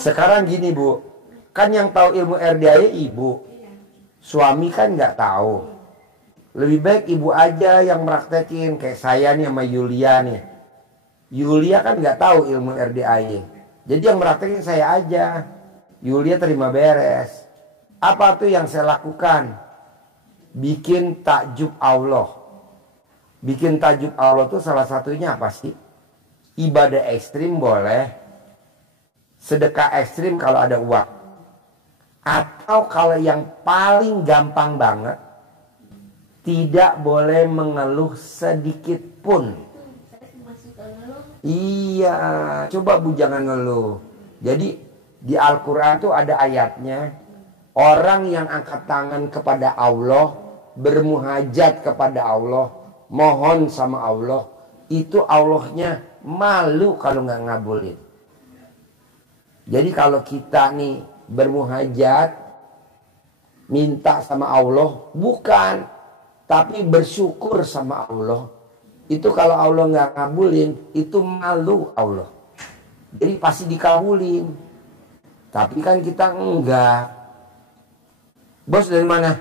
Sekarang gini Bu, kan yang tahu ilmu RDAY ibu, suami kan nggak tahu. Lebih baik ibu aja yang praktekin, kayak saya nih sama Yulia nih. Yulia kan nggak tahu ilmu RDAY, jadi yang praktekin saya aja. Yulia terima beres. Apa tuh yang saya lakukan? Bikin takjub Allah. Bikin takjub Allah tuh salah satunya apa sih? Ibadah ekstrim boleh. Sedekah ekstrim kalau ada uang. Atau kalau yang paling gampang banget, tidak boleh mengeluh sedikit pun. Iya, coba Bu jangan ngeluh. Jadi di Al-Quran tuh ada ayatnya, orang yang angkat tangan kepada Allah, bermuhajat kepada Allah, mohon sama Allah, itu Allahnya malu kalau nggak ngabulin. Jadi kalau kita nih bermuhajat, minta sama Allah, bukan, tapi bersyukur sama Allah. Itu kalau Allah nggak ngabulin, itu malu Allah. Jadi pasti dikabulin. Tapi kan kita enggak. Bos dari mana?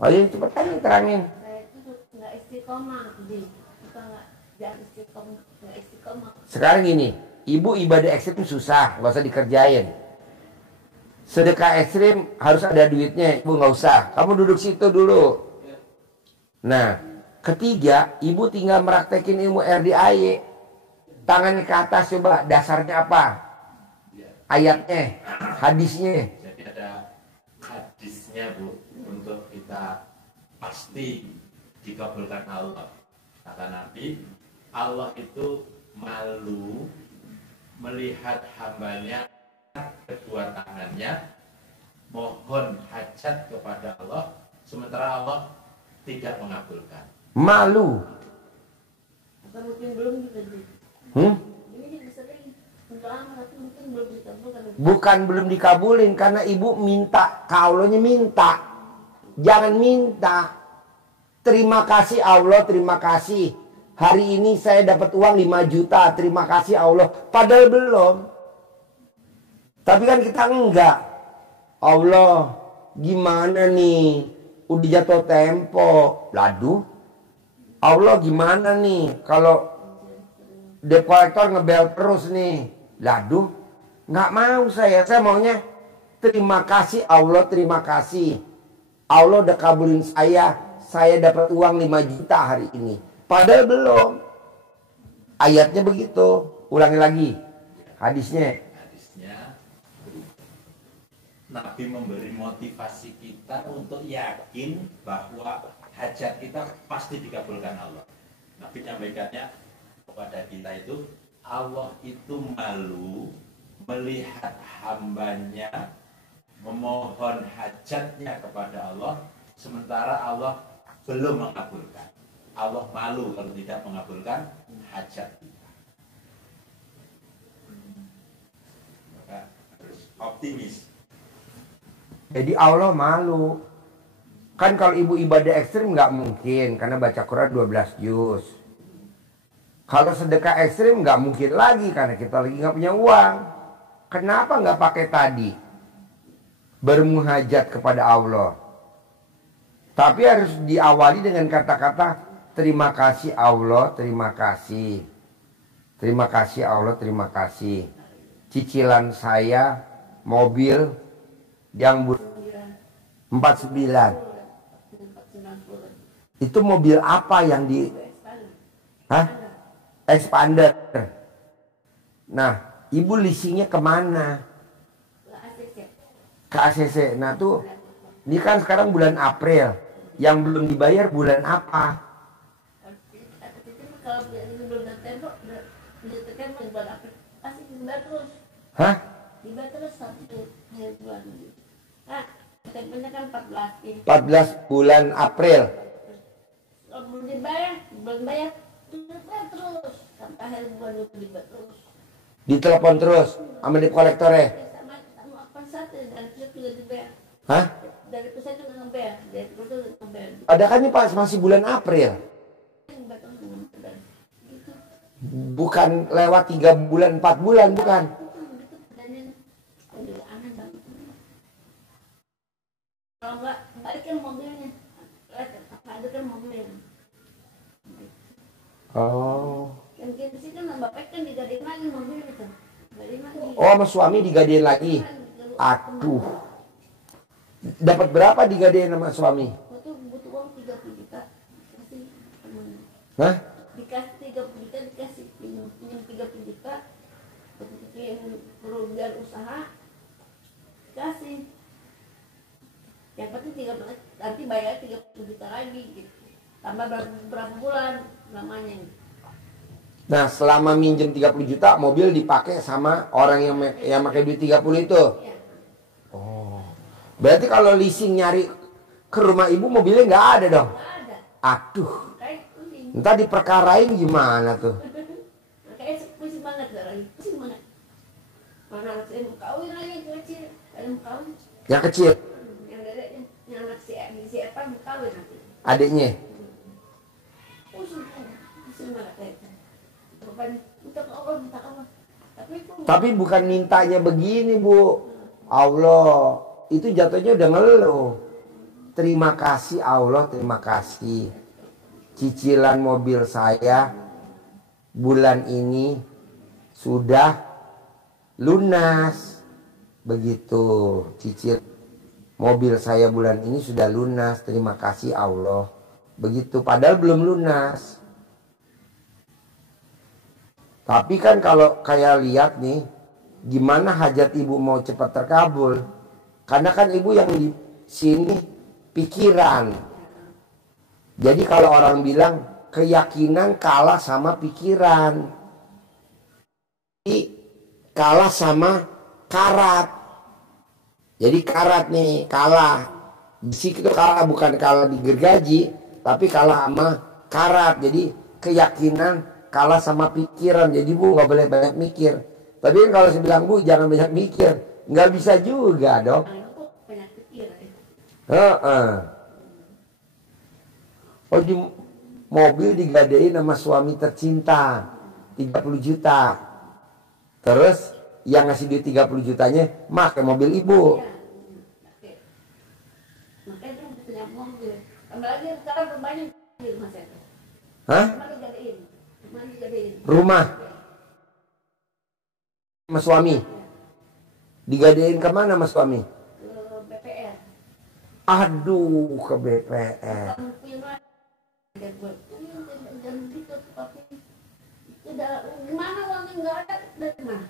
Oh iya, cepat kan terangin. Saya itu nggak istiqomah, nggak istiqomah. Sekarang gini, ibu ibadah ekstrim susah, nggak usah dikerjain. Sedekah ekstrim harus ada duitnya, ibu nggak usah. Kamu duduk situ dulu. Nah, ketiga, ibu tinggal meraktekin ilmu RDAY. Tangannya ke atas, coba dasarnya apa? Ayatnya, hadisnya. Jadi ada hadisnya Bu, untuk kita pasti dikabulkan Allah. Kata Nabi, Allah itu malu melihat hambanya kedua tangannya mohon hajat kepada Allah, sementara Allah tidak mengabulkan. Malu. Bukan mungkin belum juga. Ini juga sering lama, tapi mungkin belum dikabulkan. Bukan belum dikabulin, karena ibu minta, ke Allahnya minta. Jangan minta. Terima kasih Allah, terima kasih. Hari ini saya dapat uang 5 juta, terima kasih Allah. Padahal belum. Tapi kan kita enggak. Allah, gimana nih? Udah jatuh tempo. Laduh. Allah gimana nih? Kalau debt collector ngebel terus nih. Laduh. Nggak mau saya maunya terima kasih Allah, terima kasih. Allah udah kabulin saya dapat uang 5 juta hari ini. Padahal belum. Ayatnya begitu. Ulangi lagi. Hadisnya. Nabi memberi motivasi kita untuk yakin bahwa hajat kita pasti dikabulkan Allah. Nabi nyampaikannya kepada kita itu, Allah itu malu melihat hambanya memohon hajatnya kepada Allah, sementara Allah belum mengabulkan. Allah malu kalau tidak mengabulkan hajat kita. Maka harus optimis. Jadi Allah malu. Kan kalau ibu ibadah ekstrim nggak mungkin, karena baca Quran 12 juz. Kalau sedekah ekstrim nggak mungkin lagi, karena kita lagi nggak punya uang. Kenapa nggak pakai tadi? Bermuhajat kepada Allah. Tapi harus diawali dengan kata-kata terima kasih Allah, terima kasih. Terima kasih Allah, terima kasih. Cicilan saya mobil yang 49. Itu mobil apa yang di Expander. Nah, ibu leasingnya kemana? Ke ACC. Nah tuh, ini kan sekarang bulan April. Yang belum dibayar bulan apa? Kalau belum tembok, pasti dibayar terus. Hah? Dibayar terus satu bulan. Nah, tempatnya kan 14. 14 bulan April. Kalau belum dibayar, belum bayar terus sampai akhir bulan itu dibat terus. Ditelepon terus sama debt kolektornya. Sama apa satu dan pusat juga dibayar. Hah? Dari pusat juga ngebayar, dari pusat juga ngebayar. Ada kan ini pas masih bulan April. Gitu. Bukan lewat 3 bulan, 4 bulan, bukan. Kalau enggak, balikin mobilnya. Ada kan mobilnya. Oh. Yang di situ bapak kan digadein lagi mobilnya itu. Gadein lagi. Oh, sama suami digadein lagi. Aduh. Dapat berapa digadein sama suami? Waktu butuh uang 30 juta. Kasih temennya. Hah? Dikasih 30 juta, dikasih pinjam 30 juta. Untuk yang kerugian usaha. Dikasih. Yang penting 30, nanti bayar 30 juta lagi gitu. Tambah berapa bulan lamanya. Nah, selama minjem 30 juta, mobil dipakai sama orang yang pakai duit 30 itu. Ya. Oh. Berarti kalau leasing nyari ke rumah ibu, mobilnya nggak ada dong? Nggak ada. Aduh. Kayak pusing. Ntar diperkarain gimana tuh? Kayak pusing banget lagi. Pusing banget. Mana anak saya mau kawin lagi kecil. Ada mau kawin. Yang kecil, Yang ada yang anak si apa mau kawin nanti. adiknya. Pusing banget kayak itu. Bukan minta ke Allah, minta ke Allah. Tapi bukan mintanya begini, Bu. Allah, itu jatuhnya udah ngeluh. Terima kasih Allah, terima kasih. Cicilan mobil saya bulan ini sudah lunas. Begitu, cicil mobil saya bulan ini sudah lunas. Terima kasih Allah. Begitu, padahal belum lunas. Tapi kan kalau kayak lihat nih, gimana hajat ibu mau cepat terkabul? Karena kan ibu yang di sini pikiran. Jadi kalau orang bilang keyakinan kalah sama pikiran. Kalah sama karat. Jadi karat nih kalah. Besi itu kalah, bukan kalah di gergaji, tapi kalah sama karat. Jadi keyakinan kalah sama pikiran. Jadi bu nggak boleh banyak mikir. Tapi kan kalau saya bilang bu jangan banyak mikir, nggak bisa juga dong. Banyak pikir. Oh di mobil digadein sama suami tercinta 30 juta. Terus yang ngasih duit 30 jutanya pakai mobil ibu. Ya. Makanya itu punya mobil. Tambah lagi sekarang rumahnya di rumah saya. Hah? Rumah digadein. Rumah digadein. Rumah sama suami digadein kemana sama suami? Ke BPR. Aduh, ke BPR. Kamu punya mana? Dia buat. Jangan gitu tapi udah gimana uangnya nggak ada dari mana?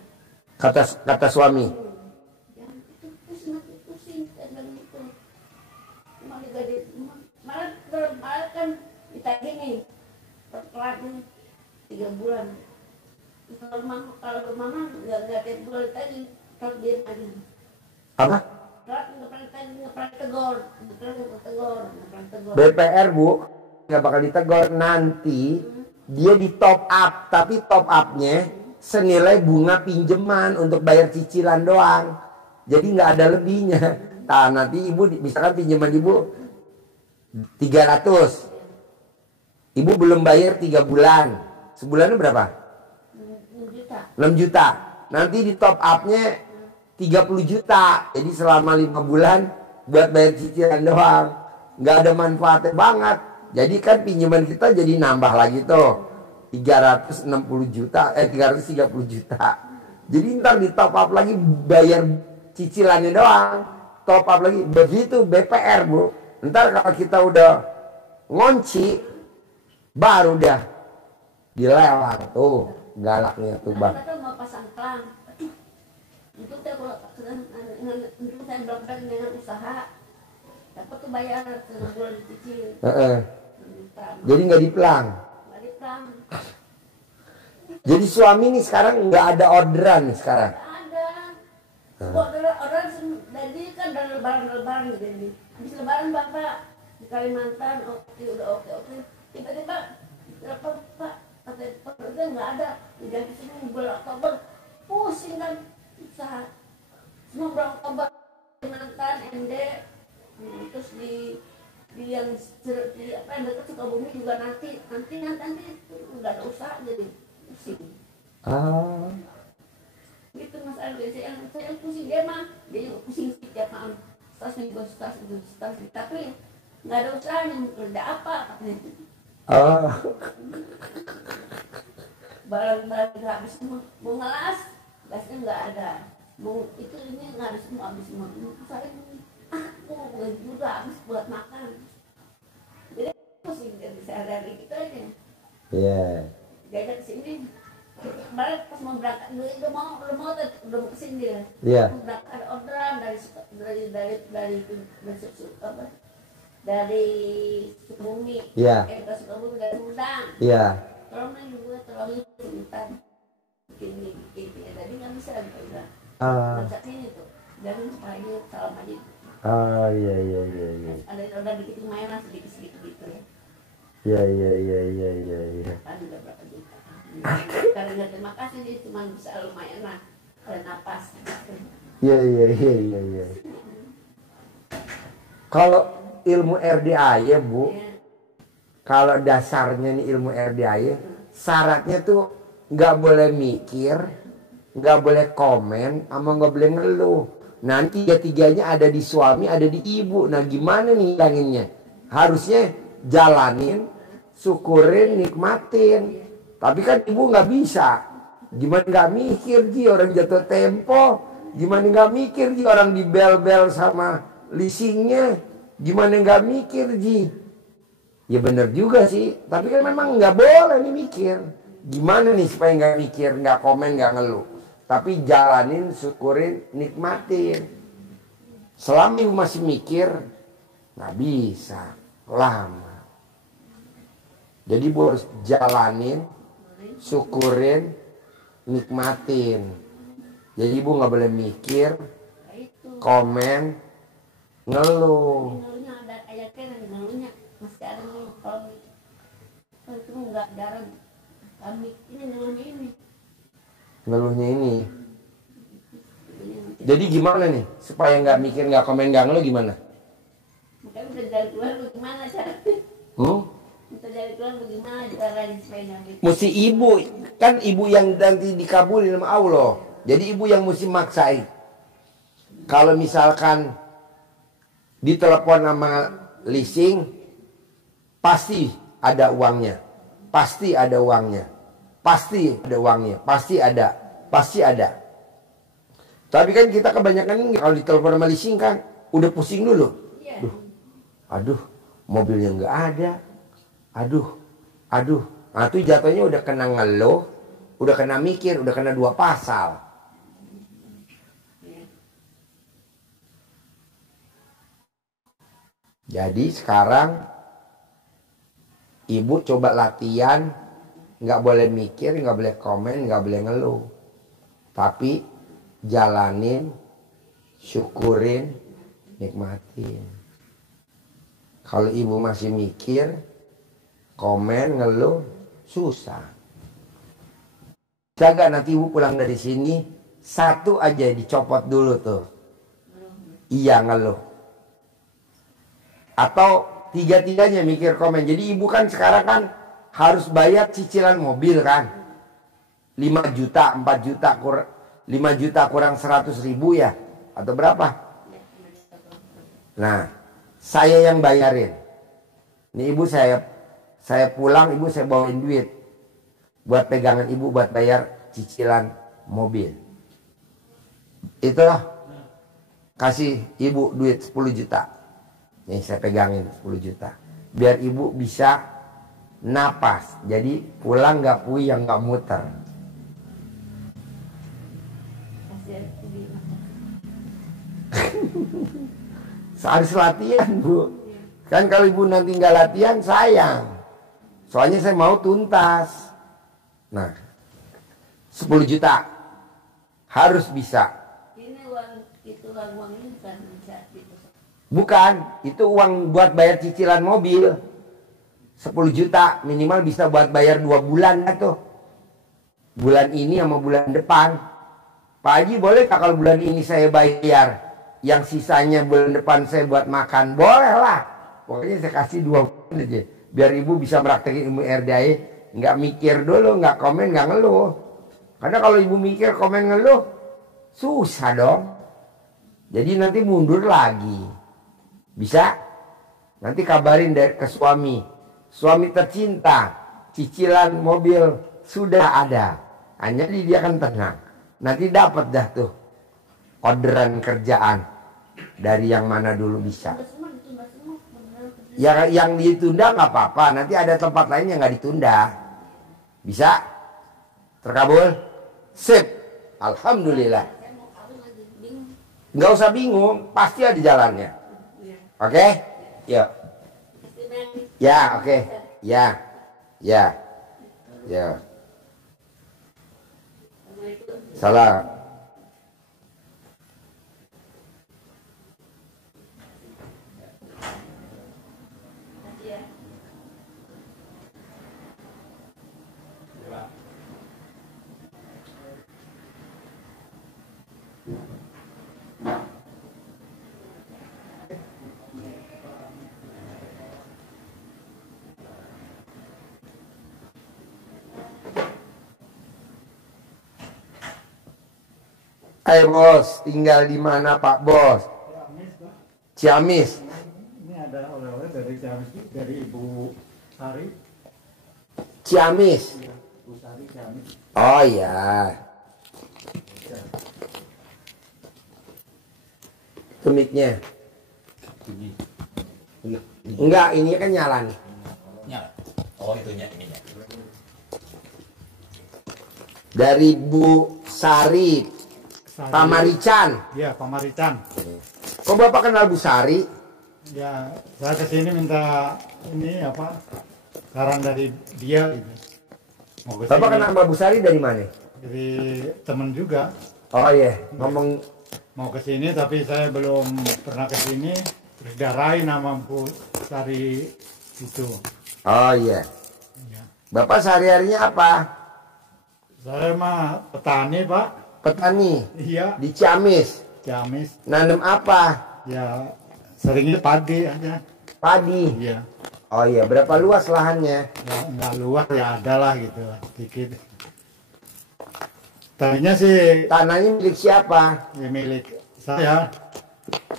Kata suami. Jangan itu pusing nanti pusing dan gitu. Cuma digadein. Malah kan ditagih nih. Perpelatnya 3 bulan. Kalau rumah nggak tiap bulan tadi kalau dia aja. Apa? Nggak pernah tegur. BPR bu nggak bakal ditegur nanti. Dia di top up, tapi top upnya senilai bunga pinjaman untuk bayar cicilan doang. Jadi nggak ada lebihnya. Nah nanti ibu misalkan pinjaman ibu 300, ibu belum bayar 3 bulan, sebulannya berapa? 6 juta. Nanti di top upnya 30 juta. Jadi selama 5 bulan buat bayar cicilan doang. Nggak ada manfaatnya banget. Jadi kan pinjaman kita jadi nambah lagi tuh 360 juta, 330 juta. Jadi ntar di top up lagi bayar cicilannya doang. Top up lagi. Begitu BPR bu. Ntar kalau kita udah ngunci baru dah dilelang tuh galaknya tuh bang. Kita mau pasang pelang. Itu saya belum dengan usaha. Dapat tuh bayar 1 bulan dicicil. Jadi nggak dipelang. Nggak dipelang. Jadi suami nih sekarang nggak ada orderan nih sekarang. Nggak ada. Orderan dari kan dari lebaran gitu ini. Habis lebaran bapak di Kalimantan, oke udah oke. Tiba-tiba berapa pak? Kata kita nggak ada. Jadi semua bulan Oktober pusing kan usaha. Semua bulan Oktober Kalimantan, ND, terus di yang di apa yang dekat Sukabumi juga nanti nggak ada usaha jadi pusing. Gitu Mas Alwi, saya pusing dia mah, dia juga pusing setiap malam. Stas, tapi nggak ada usahanya, ada apa katanya. Barang-barang nggak habis semua, mau ngelas, gasnya nggak ada. Mau itu ini nggak ada semua, habis semua. Saya aku juga habis buat makan. Jadi pusing dari sehari-hari gitu aja. Iya. Diajak ke sini. Kemarin pas mau berangkat udah mau kesini dia. Iya. Mau berangkat ada orderan dari Sukabumi. Iya. Ke Sukabumi dari Sumedang. Iya. Tolong juga tolong sebentar. Bikin. Tadi nggak bisa udah. Baca sini tuh. Jadi supaya dia salam aja. Iya. Ada order dikit lumayan sedikit gitu ya. Iya. Kan udah berapa juta. Karena terima kasih dia cuma bisa lumayan lah. Ada napas. Iya. Kalau ilmu RDA ya Bu, kalau dasarnya nih ilmu RDA, syaratnya tuh nggak boleh mikir, nggak boleh komen, sama nggak boleh ngeluh. Nanti tiga-tiganya ada di suami, ada di ibu. Nah gimana nih hilanginnya? Harusnya jalanin, syukurin, nikmatin. Tapi kan ibu nggak bisa. Gimana nggak mikir Ji orang jatuh tempo? Gimana nggak mikir Ji orang dibel-bel sama leasingnya? Gimana nggak mikir Ji? Ya bener juga sih. Tapi kan memang nggak boleh nih mikir. Gimana nih supaya nggak mikir, nggak komen, nggak ngeluh. Tapi jalanin, syukurin, nikmatin. Selama ibu masih mikir, nggak bisa, lama. Jadi ibu harus jalanin, syukurin, nikmatin. Jadi ibu nggak boleh mikir, komen, ngeluh. Ngeluhnya ada ayatnya, ngeluhnya masih ada ngeluh. Kalau itu nggak darah kami ini ngeluhnya ini. Ngeluhnya ini. Jadi gimana nih supaya nggak mikir, nggak komen, nggak ngeluh gimana? Makanya udah dari keluar bagaimana caranya? Kita dari keluar bagaimana caranya supaya nggak mikir? Mesti ibu, kan ibu yang nanti dikabulin sama Allah. Jadi ibu yang mesti maksain. Kalau misalkan ditelepon sama leasing, pasti ada uangnya. Pasti ada uangnya. Pasti ada uangnya. Pasti ada. Tapi kan kita kebanyakan kalau ditelepon sama leasing kan udah pusing dulu. Aduh, mobilnya nggak ada. Aduh. Nah itu jatuhnya udah kena ngeluh, udah kena mikir, udah kena 2 pasal. Jadi sekarang ibu coba latihan, nggak boleh mikir, nggak boleh komen, nggak boleh ngeluh. Tapi jalanin, syukurin, nikmatin. Kalau ibu masih mikir, komen, ngeluh, susah. Jaga nanti ibu pulang dari sini, 1 aja dicopot dulu tuh. Iya ngeluh. Atau 3-tiganya mikir komen. Jadi ibu kan sekarang kan harus bayar cicilan mobil kan. 5 juta, 4 juta, 5 juta kurang 100.000 ya. Atau berapa? Nah, saya yang bayarin. Ini ibu saya pulang, ibu saya bawain duit. Buat pegangan ibu buat bayar cicilan mobil. Itulah. Kasih ibu duit 10 juta. Nih saya pegangin 10 juta. Biar ibu bisa napas. Jadi pulang nggak puyeng, nggak muter. Harus latihan Bu. Kan kalau ibu nanti nggak latihan sayang. Soalnya saya mau tuntas. Nah 10 juta harus bisa. Ini uang ini bukan bisa gitu. Bukan, itu uang buat bayar cicilan mobil. 10 juta minimal bisa buat bayar 2 bulan ya tuh. bulan ini sama bulan depan. Pak Haji, boleh kalau bulan ini saya bayar, yang sisanya bulan depan saya buat makan? Boleh lah. Pokoknya saya kasih 2 bulan aja. Biar ibu bisa praktekin ilmu RDAE. Nggak mikir dulu, nggak komen, nggak ngeluh. Karena kalau ibu mikir, komen, ngeluh, susah dong. Jadi nanti mundur lagi. Bisa? Nanti kabarin ke suami. Suami tercinta, cicilan mobil sudah ada. Hanya dia kan tenang. Nanti dapat dah tuh orderan kerjaan dari yang mana dulu bisa. Yang ditunda nggak apa-apa. Nanti ada tempat lain yang nggak ditunda. Bisa? Terkabul? Sip. Alhamdulillah. Nggak usah bingung. Pasti ada jalannya. Oke? Yuk. Ya, oke. Ya. Ya. Ya. Salah. Hai bos, tinggal di mana Pak Bos? Ciamis. Ini ada oleh-oleh dari Ciamis, dari Ibu Sari. Ciamis. Ya, Ibu Sari Ciamis. Oh ya. Itu mic-nya. Enggak, ini kan nyala nih. Nyala. Oh, itunya ininya. Dari Bu Sari. Pamarican. Iya, Pamarican. Kok Bapak kenal Bu Sari? Ya, saya kesini minta ini apa? Saran dari dia gitu. Mau kesini. Bapak kenal Bu Sari dari mana? Dari teman juga. Oh iya, ngomong Mau kesini tapi saya belum pernah kesini. Terus darahin nama Bu Sari itu. oh iya. Ya. Bapak sehari-harinya apa? Saya mah petani, Pak. Petani Iya, di Ciamis. Ciamis. Nanam apa? Ya, seringnya padi aja. Padi. Iya. Oh iya, berapa luas lahannya? Nggak luas ya, ada lah gitu, sedikit. Tadinya sih Tanahnya milik siapa? ya, milik saya.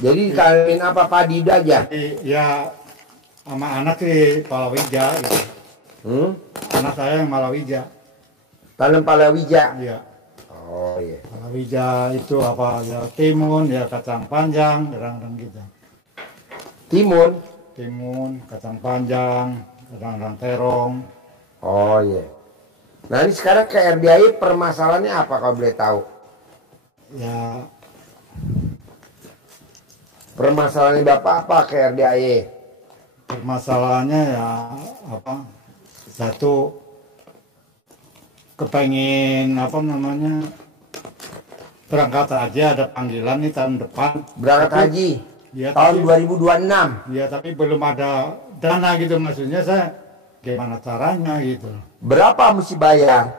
Jadi kalian apa padi aja? Ya sama anak sih palawija gitu. Anak saya yang malawija. Tanam palawija. Iya. Oh iya. Palawija itu apa ya, timun, ya kacang panjang, kadang-kadang gitu. Timun. Timun, kacang panjang, kadang-kadang terong. Oh iya. Nah ini sekarang ke RDAI permasalahannya apa kalau boleh tahu? Ya, Permasalahan Bapak apa ke RDAI? permasalahannya ya apa? Satu, kepengen apa namanya, berangkat aja, ada panggilan nih tahun depan. Berangkat Tapi- haji Ya, tahun tapi- 2026. Ya tapi belum ada dana gitu, maksudnya saya gimana caranya gitu. Berapa mesti bayar?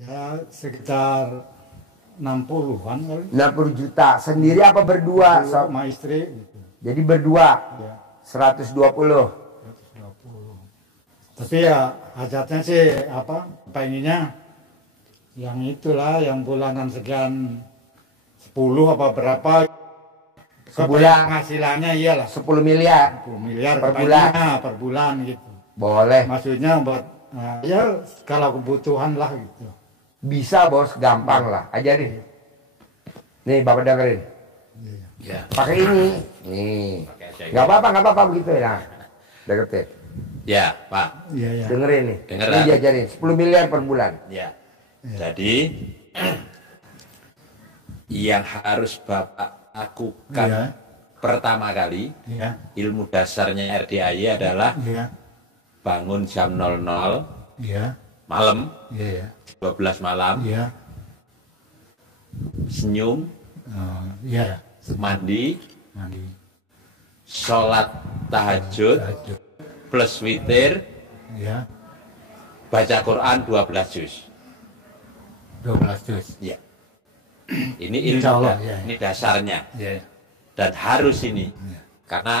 Ya sekitar 60-an kali. 60 juta. Sendiri apa berdua? Sama istri gitu. Jadi berdua Ya, 120. 120. Tapi ya hajatnya sih apa, pengennya yang itulah, yang bulanan sekian 10 apa berapa Sebulan. penghasilannya, iyalah 10 miliar. 10 miliar Per kepengennya per bulan gitu. Boleh. Maksudnya buat ya kalau kebutuhan lah gitu. Bisa bos, gampang lah. Ajarin. Nih Bapak dengerin. Ya. Pakai ini. Nih. Pakai aja. Nggak apa-apa begitu ya. Deketin. Ya, Pak. Iya ya. Dengerin nih. Dengeran. Ini diajarin 10 miliar per bulan. Ya. Jadi yang harus Bapak lakukan Iya. pertama kali, Iya. ilmu dasarnya RDAI adalah Iya. bangun jam 00 Iya. malam, Iya. 12 malam, Iya. senyum, Oh, iya. mandi, Mandi. sholat tahajud, Lanjut. plus witir, Iya. baca Quran 12 juz. 12 juz. Ya. Ini ilmu, Insya Allah, ya. ini dasarnya. Ya. Dan harus ini. Ya. Karena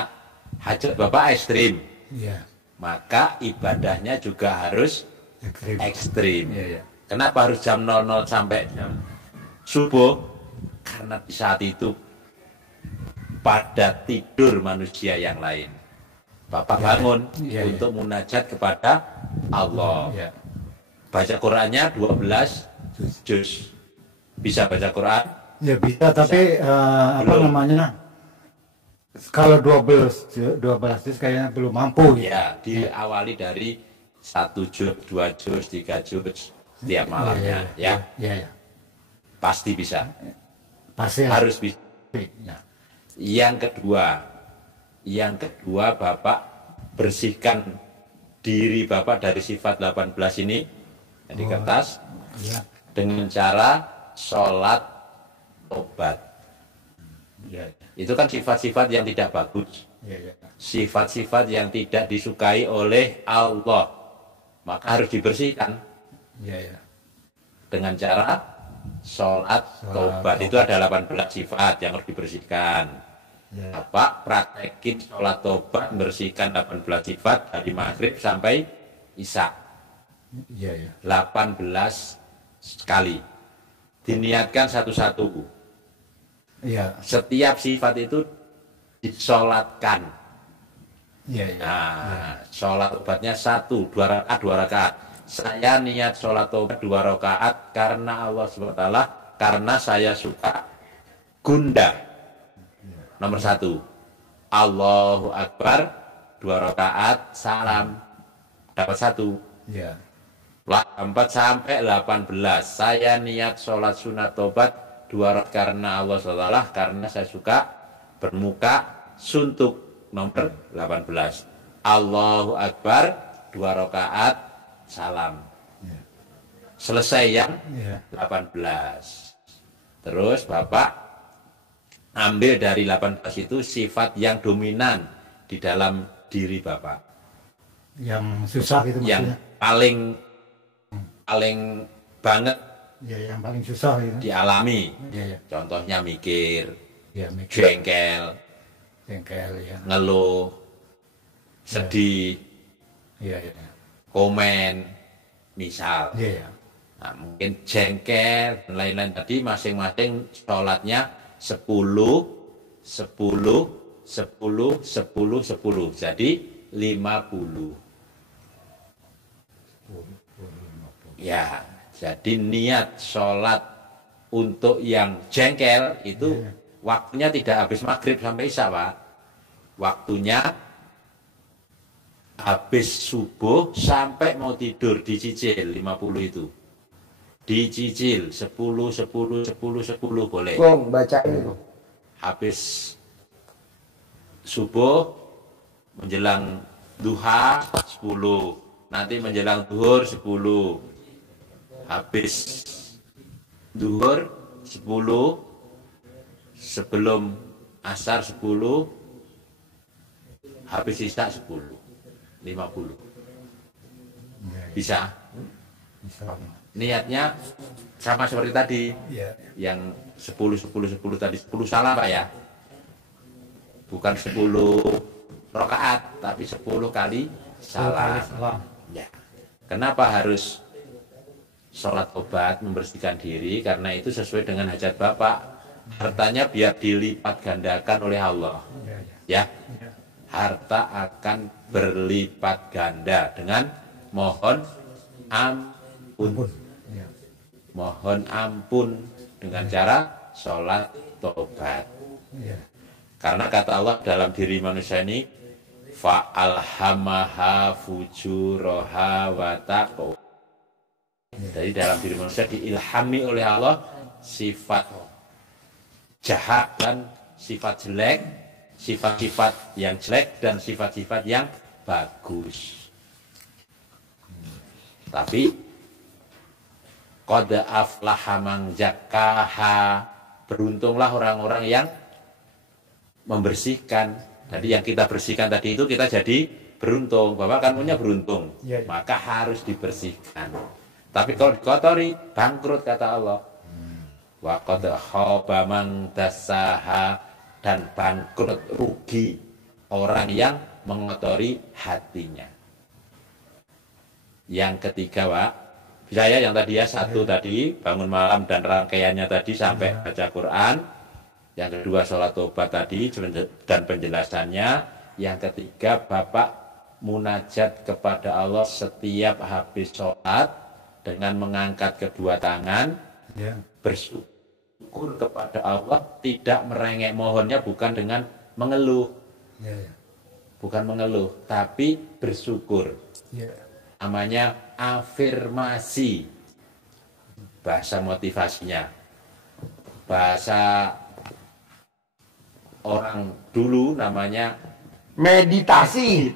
hajat Bapak ekstrim. Ya. Maka ibadahnya juga harus Ekstrim. ekstrim. Ya, ya. Kenapa harus jam 00 sampai jam subuh? Karena di saat itu pada tidur manusia yang lain. Bapak bangun Ya, ya. untuk munajat kepada Allah. Ya. Baca Qur'annya 12 juz. Bisa baca Qur'an? Ya bisa, tapi apa Belum. namanya? Kalau 12 juz kayaknya belum mampu. Ya, diawali dari 1 juz, 2 juz, 3 juz setiap malamnya. Ya, Ya. pasti bisa. Pasti Harus bisa. Ya. Yang kedua Bapak bersihkan diri Bapak dari sifat 18 ini di kertas Ya. dengan cara sholat tobat. Ya. Itu kan sifat-sifat yang tidak bagus, Ya. Ya. sifat-sifat yang tidak disukai oleh Allah, maka harus dibersihkan Ya. Ya. dengan cara sholat tobat. Itu ada 18 sifat yang harus dibersihkan. Ya. Bapak praktekin sholat tobat, membersihkan 18 sifat dari maghrib sampai isya. Ya. Ya. 18 sekali. Diniatkan satu-satu. Ya. Setiap sifat itu disolatkan. Ya. Ya. Nah, sholat tobatnya 1, 2 rakaat. Saya niat sholat tobat 2 rakaat karena Allah SWT, karena saya suka gunda. Nomor 1, Allahu Akbar 2 rakaat, salam, dapat 1. Ya. 4 sampai 18, saya niat sholat sunat tobat 2 rakaat karena Allah SWT, karena saya suka bermuka suntuk. Nomor 18, Allahu Akbar 2 rakaat, salam. Ya. Selesai yang Ya. 18. Terus Bapak ambil dari 18 itu sifat yang dominan di dalam diri Bapak, Yang susah gitu yang maksudnya. paling banget Ya, yang paling susah gitu. dialami. Ya. Ya. Contohnya mikir, Ya, mikir. jengkel, Jengkel ya. ngeluh, sedih, Ya. Ya. komen, misal. Ya. Ya. Nah, mungkin jengkel dan lain-lain tadi masing-masing sholatnya 10, 10, 10, 10, 10. Jadi 50. Ya, jadi niat sholat untuk yang jengkel itu waktunya tidak habis maghrib sampai isya, Pak. Waktunya habis subuh sampai mau tidur, dicicil 50 itu. Dicicil 10, 10, 10, 10 boleh. Kong, bacain itu. Habis subuh menjelang duha 10. Nanti menjelang duhur 10. Habis duhur 10. Sebelum asar 10. Habis isya 10. 50. Bisa. Bisa. Niatnya sama seperti tadi. Ya. Yang 10, 10, 10 tadi. 10 salah Pak ya. Bukan 10 rakaat, tapi 10 kali salah. Salam. Ya. Kenapa harus sholat tobat, membersihkan diri? Karena itu sesuai dengan hajat Bapak. Hartanya biar dilipat gandakan oleh Allah. Ya. Ya. Harta akan berlipat ganda dengan mohon ampun. Ya. Mohon ampun dengan cara sholat tobat. Ya. Karena kata Allah dalam diri manusia ini, fa'alhamaha fujuraha wa taqwa. Jadi dalam diri manusia diilhami oleh Allah sifat jahat dan sifat jelek, sifat-sifat yang jelek dan sifat-sifat yang bagus. Tapi qad aflaha man zakkaha, beruntunglah orang-orang yang membersihkan. Jadi yang kita bersihkan tadi itu kita jadi beruntung. Bapak kan punya beruntung, Ya, ya. maka harus dibersihkan. Tapi kalau dikotori, bangkrut kata Allah. Wa qad khaba man dassaha, dan bangkrut, rugi orang yang mengotori hatinya. Yang ketiga, Pak, saya yang tadi ya, satu tadi bangun malam dan rangkaiannya tadi sampai baca Quran. Yang kedua sholat tobat tadi dan penjelasannya. Yang ketiga, Bapak munajat kepada Allah setiap habis sholat dengan mengangkat kedua tangan, bersyukur kepada Allah, tidak merengek, mohonnya bukan dengan mengeluh, bukan mengeluh, tapi bersyukur. Namanya afirmasi, bahasa motivasinya, bahasa orang dulu namanya Meditasi.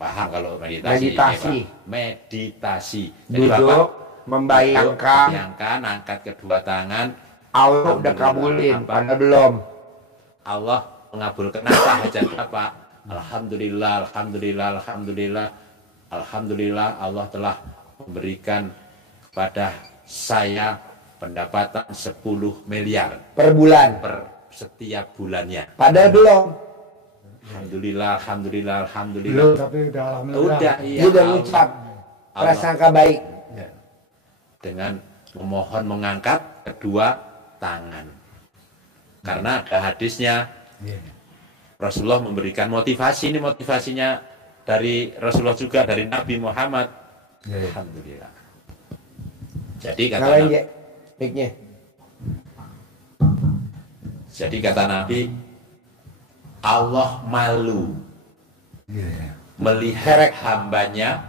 Paham kalau meditasi? Meditasi. Meditasi. Jadi Duduk, Bapak membayangkan angkat kedua tangan. Allah udah kabulin, padahal belum. Allah mengabulkan apa hajat Bapak? Alhamdulillah, alhamdulillah, alhamdulillah, alhamdulillah, Allah telah memberikan kepada saya pendapatan 10 miliar Per bulan. per setiap bulannya. Padahal belum. Alhamdulillah, alhamdulillah, alhamdulillah. Belum, tapi udah alhamdulillah. Udah, iya. Dia udah ngucap prasangka baik. Dengan memohon mengangkat kedua tangan. Karena ada hadisnya, Rasulullah memberikan motivasi. Ini motivasinya dari Rasulullah juga, dari Nabi Muhammad. Alhamdulillah. Jadi kata Nyalain Nabi, ya mic-nya. jadi kata Nabi, Allah malu melihat hambanya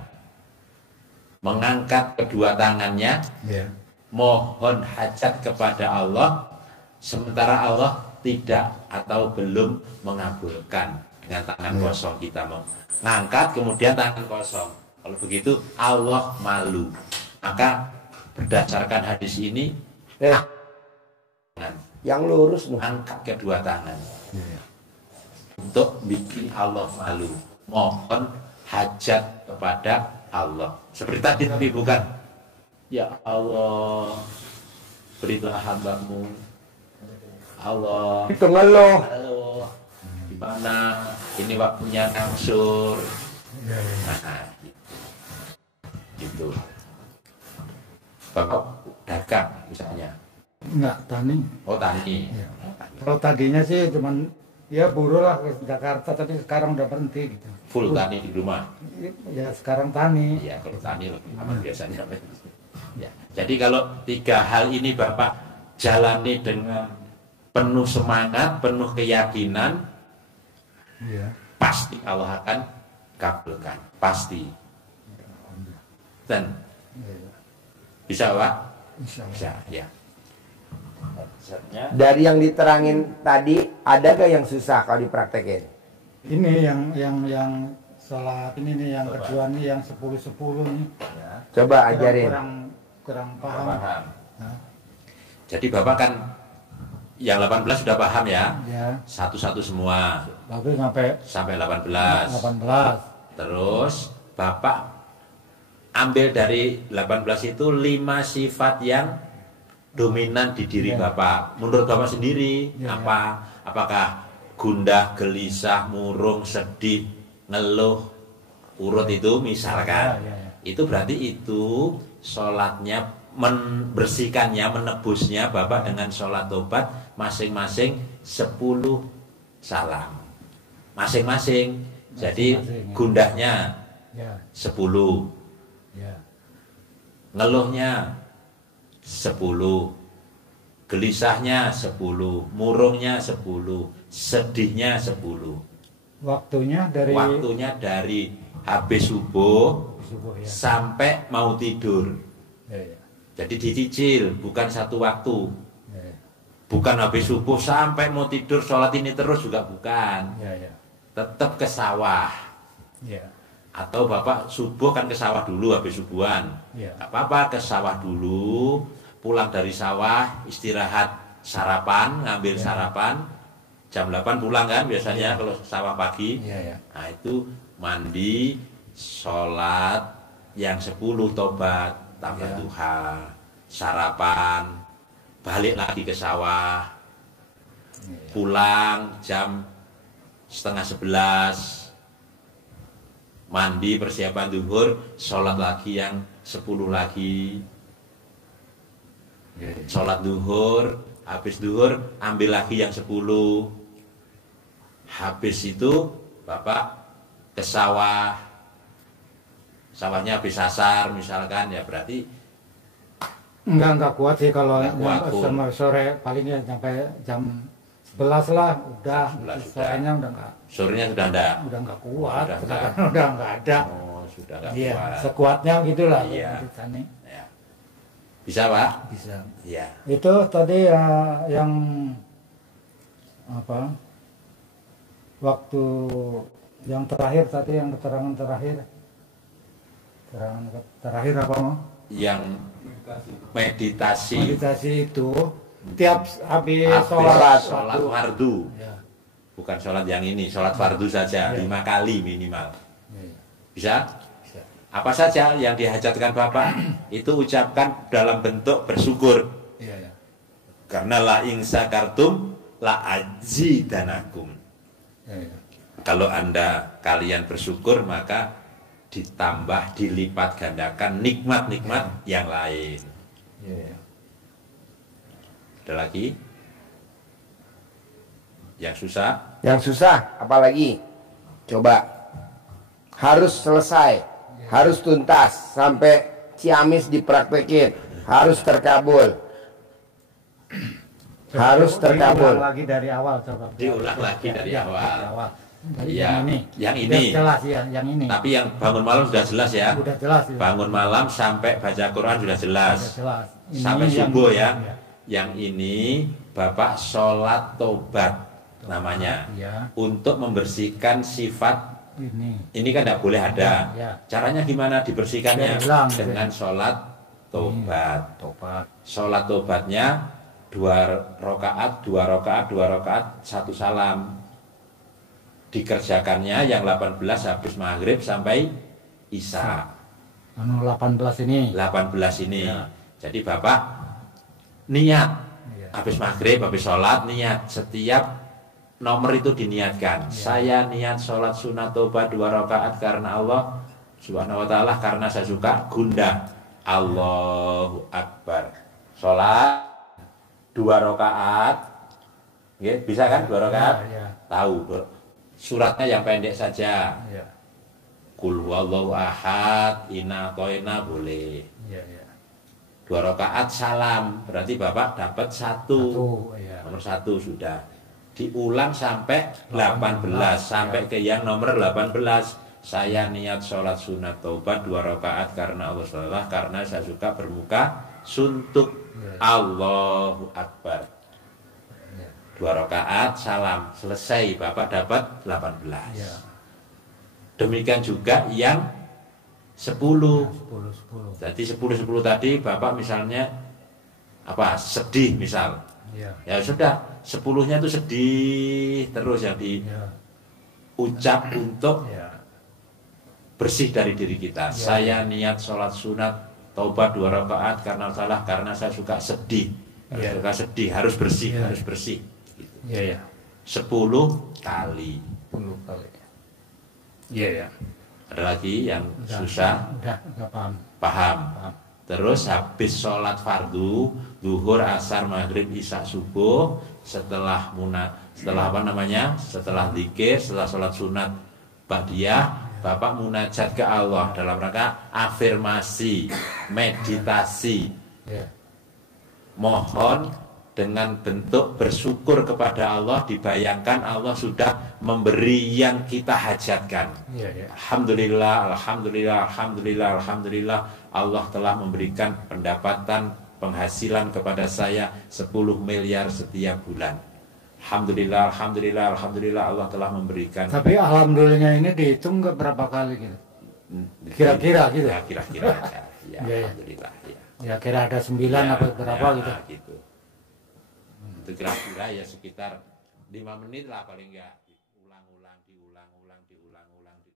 mengangkat kedua tangannya, mohon hajat kepada Allah, sementara Allah tidak atau belum mengabulkan. Dengan tangan kosong kita mengangkat, kemudian tangan kosong. Kalau begitu Allah malu. Maka berdasarkan hadis ini, Yang lurus nuh. angkat kedua tangan untuk bikin Allah malu, mohon hajat kepada Allah. Seperti tadi, tapi bukan ya Allah berilah hambamu, Allah Itu ngeluh. halo gimana ini waktunya ngangsur, nah gitu. Bapak dagang misalnya, Enggak, tani. oh tani, Kalau tadinya sih cuman ya buruh lah ke Jakarta, tapi sekarang udah berhenti gitu. full tani di rumah. Ya sekarang tani. Ya, kalau tani lebih aman biasanya. Ya. Jadi kalau tiga hal ini Bapak jalani dengan penuh semangat, penuh keyakinan, pasti Allah akan kabulkan, pasti. Dan bisa Pak? Bisa, ya. Dari yang diterangin tadi, ada gak yang susah kalau dipraktekin? Ini yang sholat ini nih, yang kedua nih, yang 10-10 nih. Coba ajarin. Kurang paham. Nah, Jadi Bapak kan yang 18 sudah paham ya? ya, Satu-satu semua tapi sampai sampai 18. 18. Terus Bapak ambil dari 18 itu 5 sifat yang dominan di diri Bapak. Menurut Bapak sendiri apa? Apakah gundah, gelisah, murung, sedih, ngeluh, urut itu misalkan. Itu berarti itu sholatnya membersihkannya, menebusnya Bapak dengan sholat tobat masing-masing 10 salam. Masing-masing. Jadi gundahnya 10. Ngeluhnya 10, gelisahnya 10, murungnya 10, sedihnya 10. Waktunya dari habis subuh ya. sampai mau tidur. Jadi dicicil, bukan satu waktu. Bukan habis subuh sampai mau tidur sholat ini terus, juga bukan. Tetap ke sawah. Atau Bapak subuh kan ke sawah dulu habis subuhan. Gak apa-apa, ke sawah dulu, pulang dari sawah, istirahat, sarapan, ngambil sarapan, jam 8 pulang kan biasanya kalau sawah pagi. Nah itu mandi, sholat yang 10 tobat. tambah duha, sarapan, balik lagi ke sawah, pulang jam 10:30, mandi persiapan zuhur, sholat lagi yang 10 lagi, sholat zuhur, habis zuhur ambil lagi yang 10, habis itu Bapak ke sawah, sawahnya habis asar misalkan, ya berarti Enggak kuat sih kalau Nggak kuat, sama sore palingnya sampai jam 11 lah udah 11 sorenya udah enggak sorenya sudah enggak kuat Udah udah, enggak. udah enggak ada. Oh, sudah enggak Iya, kuat. sekuatnya gitulah Iya. kita nih. Ya. Bisa, Pak? Bisa. Iya. Itu tadi yang apa? Waktu yang terakhir tadi yang keterangan terakhir. Keterangan terakhir apa mau? Yang meditasi Meditasi itu tiap habis habis sholat sholat fardu. Ya. Bukan sholat yang ini, sholat fardu saja, Iya. 5 kali minimal. Iya. Bisa? Bisa. Apa saja yang dihajatkan Bapak itu ucapkan dalam bentuk bersyukur. Iya, ya. Karena la ing sakartum la azidanakum. Iya, ya. Kalau kalian bersyukur, maka ditambah, dilipat gandakan nikmat-nikmat yang lain. Iya, ya. Ada lagi? Yang susah? Yang susah apalagi? Coba. Harus selesai. Harus tuntas sampai Ciamis dipraktekin. Harus terkabul. Harus terkabul. Diulang lagi dari awal coba. Diulang lagi dari awal. Dari Ya, yang Biar ini. jelas ya, yang ini. Tapi yang bangun malam sudah jelas ya. Udah jelas ya. Bangun malam sampai baca Quran sudah jelas. Udah jelas. Ini Sampai yang- subuh ya. Iya. Yang ini Bapak sholat tobat namanya. Iya. Untuk membersihkan sifat. Ini. Ini kan tidak boleh ada. Ya. Caranya gimana dibersihkannya? Biar hilang, Dengan gitu. sholat tobat. Tobat. Sholat tobatnya 2 rakaat, 2 rakaat, 2 rakaat, 1 salam. Dikerjakannya yang 18 habis maghrib sampai isya. 18 ini. 18 ini. Ya. Jadi Bapak niat Iya. habis maghrib, habis sholat, niat setiap nomor itu diniatkan. Saya niat sholat sunat tobat 2 rakaat karena Allah Subhanahu wa ta'ala, karena saya suka gundah. Allahu Akbar. Sholat 2 rakaat. Ya, bisa kan 2 rakaat? Ya, ya. Tahu. Suratnya yang pendek saja. Ya. Kul huwallahu ahad, inna toina boleh. Ya, ya. 2 rakaat salam, berarti Bapak dapat 1. Ya. Nomor 1 sudah. Diulang sampai 18, sampai ke yang nomor 18. Saya niat sholat sunat taubat 2 rakaat karena Allah SWT, karena saya suka bermuka suntuk. Allahu Akbar. 2 rakaat salam, selesai, Bapak dapat 18. Ya. Demikian juga yang 10. 10. Jadi 10 tadi Bapak misalnya apa? Sedih misal. Ya. Ya sudah, 10-nya itu sedih terus yang Ya. diucap untuk Ya. bersih dari diri kita. Saya niat sholat sunat taubat 2 rakaat karena salah, karena saya suka sedih. Ya. Suka sedih, harus bersih, Ya. harus bersih. Gitu. Ya, ya. 10 kali. 10 kali. Iya, ya. Ada lagi yang susah? Udah paham. Paham. Paham. Terus habis sholat fardu, zuhur, asar, maghrib, isya, subuh, setelah apa namanya? Setelah zikir, setelah sholat sunat ba'diyah, Bapak munajat ke Allah dalam rangka afirmasi, meditasi. Ya. Mohon dengan bentuk bersyukur kepada Allah, dibayangkan Allah sudah memberi yang kita hajatkan. Iya, ya. Alhamdulillah, alhamdulillah, alhamdulillah, alhamdulillah, Allah telah memberikan pendapatan penghasilan kepada saya 10 miliar setiap bulan. Alhamdulillah, alhamdulillah, alhamdulillah, Allah telah memberikan. Tapi alhamdulillahnya ini dihitung nggak berapa kali gitu? Kira-kira gitu? Ya, kira-kira aja. Ya, Iya, iya. alhamdulillah. Ya. Ya kira ada 9 Ya, apa berapa ya, gitu? gitu. Itu kira-kira ya sekitar 5 menit lah paling enggak.